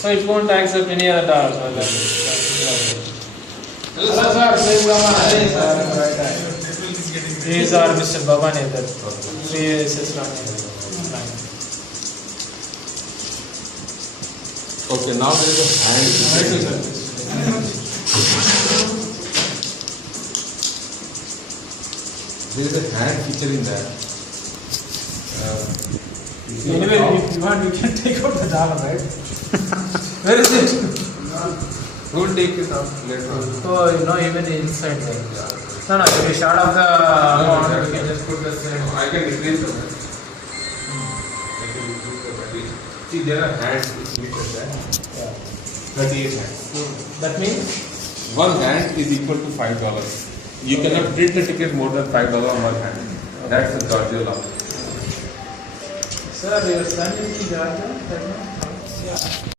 So it won't accept any other dollars. Hello, sir. These are Mr. Babani, that 3 SS running. Okay, now there is a hand. There is a hand feature in that. Anyway, if you want, you can take out the dollar, right? Where is it? Who will take it out later on? Oh, you know, even inside there. No, no, if you shut off the amount, you can just put the same. I can decrease the hand. I can increase the value. See, there are hands which meters there. Yeah. 38 hands. That means? One hand is equal to $5. You cannot print a ticket more than $5 on one hand. That's the Georgia law. Sir, your son is in Georgia? Yeah.